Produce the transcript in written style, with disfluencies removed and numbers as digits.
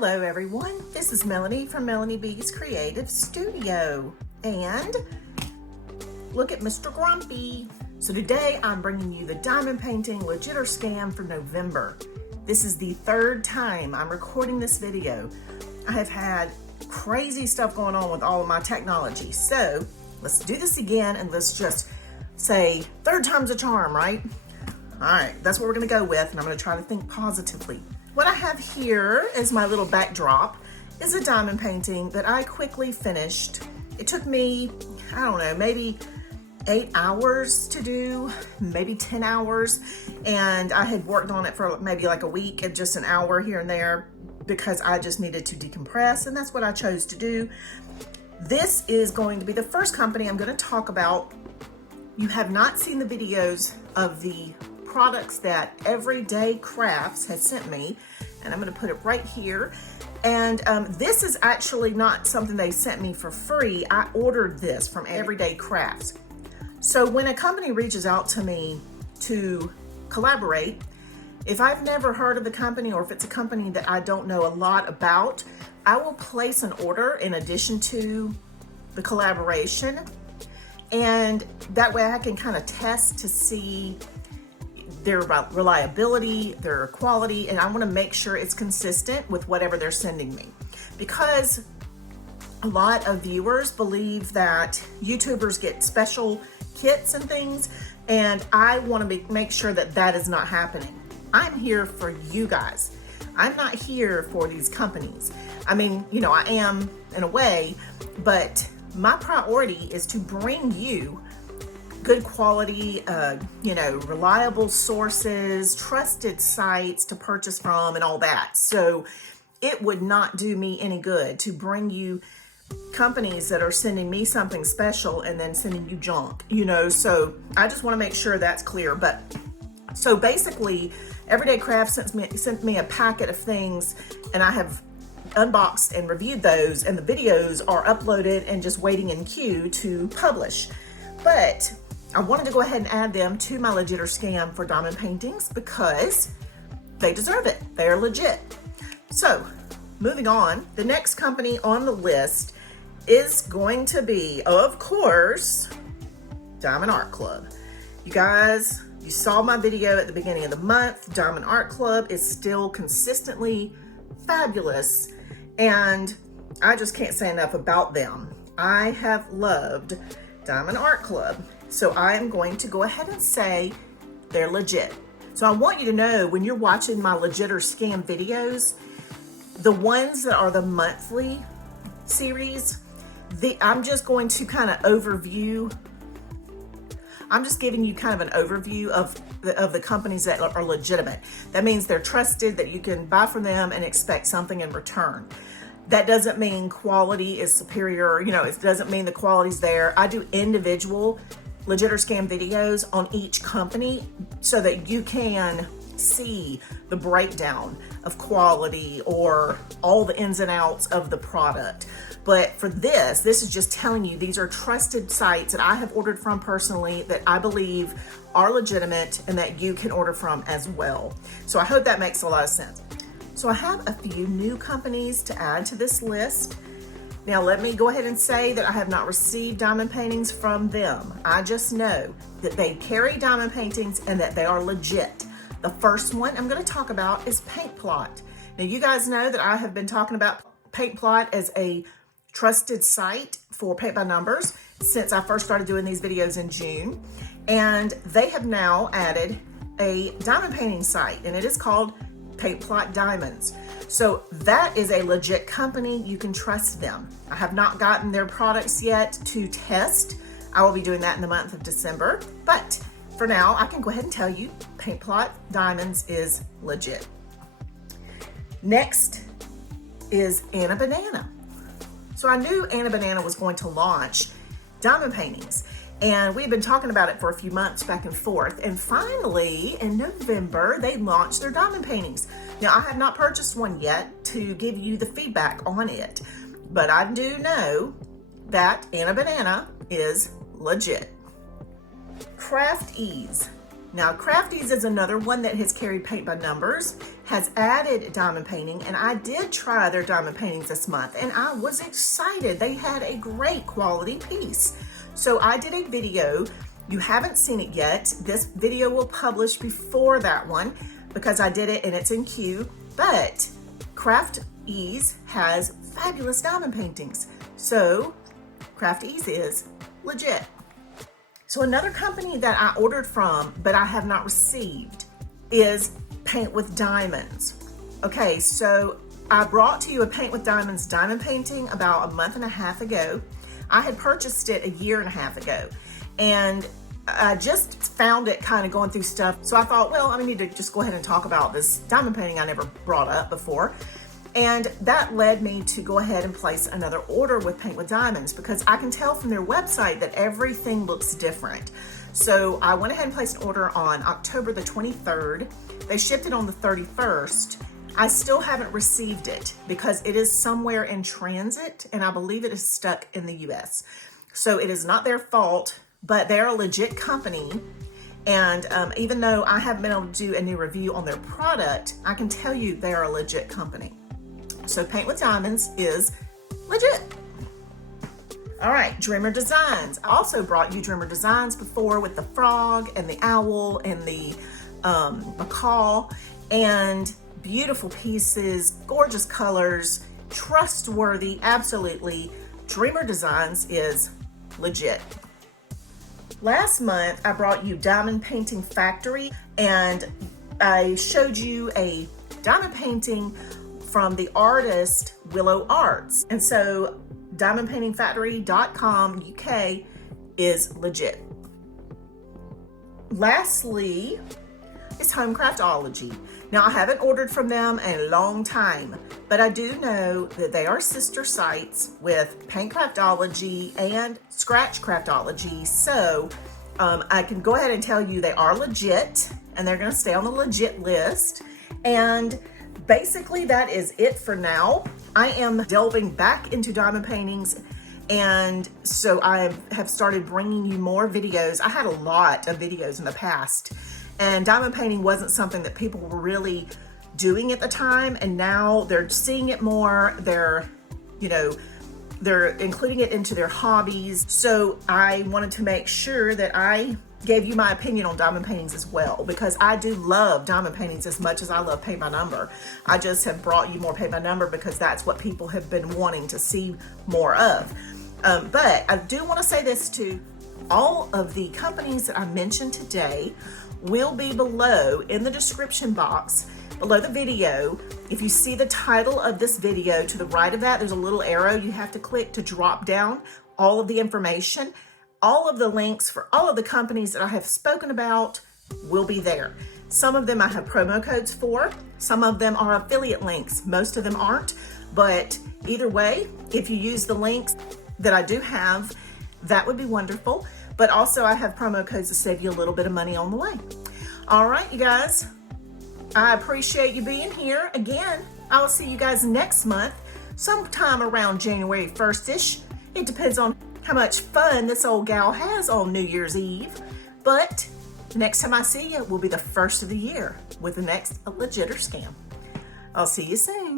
Hello everyone, this is Melanie from Melanie B's Creative Studio, and look at Mr. Grumpy. So today I'm bringing you the diamond painting legit or scam for November. This is the third time I'm recording this video. I have had crazy stuff going on with all of my technology, so let's do this again and let's just say third time's a charm, right? All right, that's what we're gonna go with, and I'm gonna try to think positively. What I have here as my little backdrop is a diamond painting that I quickly finished. It took me, I don't know, maybe 8 hours to do, maybe 10 hours. And I had worked on it for maybe like a week and just an hour here and there because I just needed to decompress, and that's what I chose to do. This is going to be the first company I'm going to talk about. You have not seen the videos of the products that Everyday Crafts has sent me, and I'm going to put it right here. And this is actually not something they sent me for free. I ordered this from Everyday Crafts. So when a company reaches out to me to collaborate, if I've never heard of the company or if it's a company that I don't know a lot about, I will place an order in addition to the collaboration. And that way I can kind of test to see their reliability, their quality, and I want to make sure it's consistent with whatever they're sending me. Because a lot of viewers believe that YouTubers get special kits and things, and I want to make sure that that is not happening. I'm here for you guys. I'm not here for these companies. I mean, you know, I am in a way, but my priority is to bring you good quality, reliable sources, trusted sites to purchase from and all that. So it would not do me any good to bring you companies that are sending me something special and then sending you junk, so I just want to make sure that's clear. But so basically Everyday Crafts sent me a packet of things, and I have unboxed and reviewed those, and the videos are uploaded and just waiting in queue to publish. But I wanted to go ahead and add them to my legit or scam for diamond paintings because they deserve it. They are legit. So moving on, the next company on the list is going to be, of course, Diamond Art Club. You guys, you saw my video at the beginning of the month. Diamond Art Club is still consistently fabulous, and I just can't say enough about them. I have loved Diamond Art Club. So I am going to go ahead and say they're legit. So I want you to know, when you're watching my legit or scam videos, the ones that are the monthly series, I'm just going to kind of overview. I'm just giving you kind of an overview of the companies that are legitimate. That means they're trusted, that you can buy from them and expect something in return. That doesn't mean quality is superior. It doesn't mean the quality's there. I do individual legit or scam videos on each company so that you can see the breakdown of quality or all the ins and outs of the product. But for this is just telling you these are trusted sites that I have ordered from personally, that I believe are legitimate and that you can order from as well. So I hope that makes a lot of sense. So I have a few new companies to add to this list. Now let me go ahead and say that I have not received diamond paintings from them. I just know that they carry diamond paintings and that they are legit. The first one I'm going to talk about is Paint Plot. Now you guys know that I have been talking about Paint Plot as a trusted site for paint by numbers since I first started doing these videos in June. And they have now added a diamond painting site, and it is called Paint Plot Diamonds. So that is a legit company. You can trust them. I have not gotten their products yet to test. I will be doing that in the month of December. But for now, I can go ahead and tell you Paint Plot Diamonds is legit. Next is Anna Banana. So I knew Anna Banana was going to launch diamond paintings, and we've been talking about it for a few months back and forth, and finally in November they launched their diamond paintings. Now I have not purchased one yet to give you the feedback on it, but I do know that Anna Banana is legit. Craft Ease. Now Craft Ease is another one that has carried paint by numbers, has added diamond painting, and I did try their diamond paintings this month, and I was excited. They had a great quality piece. So I did a video. You haven't seen it yet. This video will publish before that one because I did it and it's in queue, but Craft Ease has fabulous diamond paintings. So Craft Ease is legit. So another company that I ordered from, but I have not received, is Paint with Diamonds. Okay, so I brought to you a Paint with Diamonds diamond painting about a month and a half ago. I had purchased it a year and a half ago, and I just found it kind of going through stuff. So I thought, well, I need to just go ahead and talk about this diamond painting I never brought up before. And that led me to go ahead and place another order with Paint with Diamonds because I can tell from their website that everything looks different. So I went ahead and placed an order on October the 23rd. They shipped it on the 31st. I still haven't received it because it is somewhere in transit and I believe it is stuck in the US. So it is not their fault, but they're a legit company. And even though I haven't been able to do a new review on their product, I can tell you they are a legit company. So Paint with Diamonds is legit. All right, Dreamer Designs. I also brought you Dreamer Designs before with the frog and the owl and the macaw, and beautiful pieces, gorgeous colors, trustworthy, absolutely. Dreamer Designs is legit. Last month, I brought you Diamond Painting Factory, and I showed you a diamond painting from the artist Willow Arts. And so diamondpaintingfactory.com UK is legit. Lastly is Homecraftology. Now I haven't ordered from them in a long time, but I do know that they are sister sites with Paintcraftology and Scratchcraftology. So I can go ahead and tell you they are legit and they're gonna stay on the legit list. And basically that is it for now. I am delving back into diamond paintings, and so I have started bringing you more videos. I had a lot of videos in the past, and diamond painting wasn't something that people were really doing at the time, and now they're seeing it more. They're including it into their hobbies. So I wanted to make sure that I gave you my opinion on diamond paintings as well, because I do love diamond paintings as much as I love Paint by Number. I just have brought you more Paint by Number because that's what people have been wanting to see more of. But I do want to say this too. All of the companies that I mentioned today will be below in the description box below the video. If you see the title of this video, to the right of that, there's a little arrow you have to click to drop down all of the information. All of the links for all of the companies that I have spoken about will be there. Some of them I have promo codes for. Some of them are affiliate links. Most of them aren't. But either way, if you use the links that I do have, that would be wonderful. But also I have promo codes to save you a little bit of money on the way. All right, you guys. I appreciate you being here. Again, I will see you guys next month, sometime around January 1st-ish. It depends on how much fun this old gal has on New Year's Eve. But the next time I see you will be the first of the year with the next legit or scam. I'll see you soon.